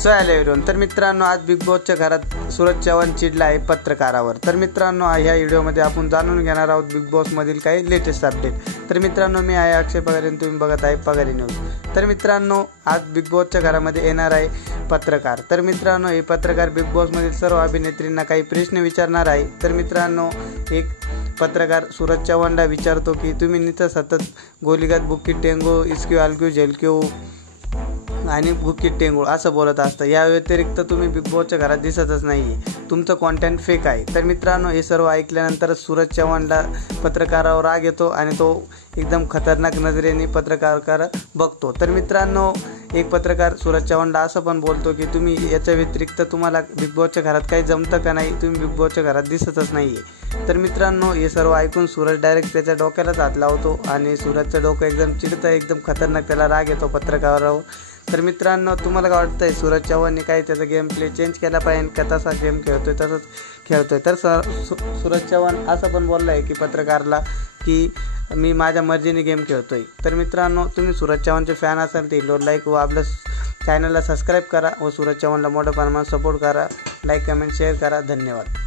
So hello everyone, तर मित्रांनो आज बिग बॉसच्या घरात सूरज चव्हाण चिडला आहे पत्रकारावर। तर मित्रांनो ह्या व्हिडिओमध्ये आपण जाणून घेणार आहोत बिग बॉस मधील काही लेटेस्ट अपडेट। तर मित्रांनो मी आहे अक्षय पगारे आणि तुम्ही बघत आहे पगारी न्यूज। तर मित्रांनो आज बिग बॉसच्या घरामध्ये येणार आहे पत्रकार। तर मित्रांनो हे पत्रकार बिग बॉस मधील सर्व अभिनेत्रींना काही प्रश्न विचारणार आहे। तर मित्रांनो एक पत्रकार सूरज चव्हाणला विचारतो की तुम्ही नीत सतत गोलीगत बुक्की टेंगो इसक्यू अलक्यू झेलक्यू आणि बुक्की टेंगुळ असं बोलत असतं। या व्यतिरिक्त तुम्ही बिग बॉसच्या घरात दिसतच नाही, तुमचं कॉन्टेंट फेक आहे। तर मित्रांनो हे सर्व ऐकल्यानंतर सूरज चव्हाणला पत्रकारावर राग येतो आणि तो एकदम खतरनाक नजरेने पत्रकाराकडे बघतो। तर मित्रांनो एक पत्रकार सूरज चव्हाणला असं पण बोलतो की तुम्ही याच्या व्यतिरिक्त तुम्हाला बिग बॉसच्या घरात काही जमतं का नाही, तुम्ही बिग बॉसच्या घरात दिसतच नाही आहे। तर मित्रांनो हे सर्व ऐकून सूरज डायरेक्ट त्याच्या डोक्यालाच हात लावतो आणि सूरजचं डोकं एकदम चिडतं, एकदम खतरनाक त्याला राग येतो पत्रकारावर। तर मित्रांनो तुम्हाला काय वाटतंय सूरज चव्हाणने काय त्याचा गेम प्ले चेंज केला पाहिजे का तसा गेम खेळतोय तसंच खेळतोय? तर सूरज चव्हाण असं पण बोलला आहे की पत्रकारला की मी माझ्या मर्जीने गेम खेळतोय। तर मित्रांनो तुम्ही सूरज चव्हाणचे फॅन असाल तर व्हिडिओ लाईक व आपल्या चॅनलला सबस्क्राईब करा व सूरज चव्हाणला मोठ्या प्रमाणात सपोर्ट करा। लाईक कमेंट शेअर करा। धन्यवाद।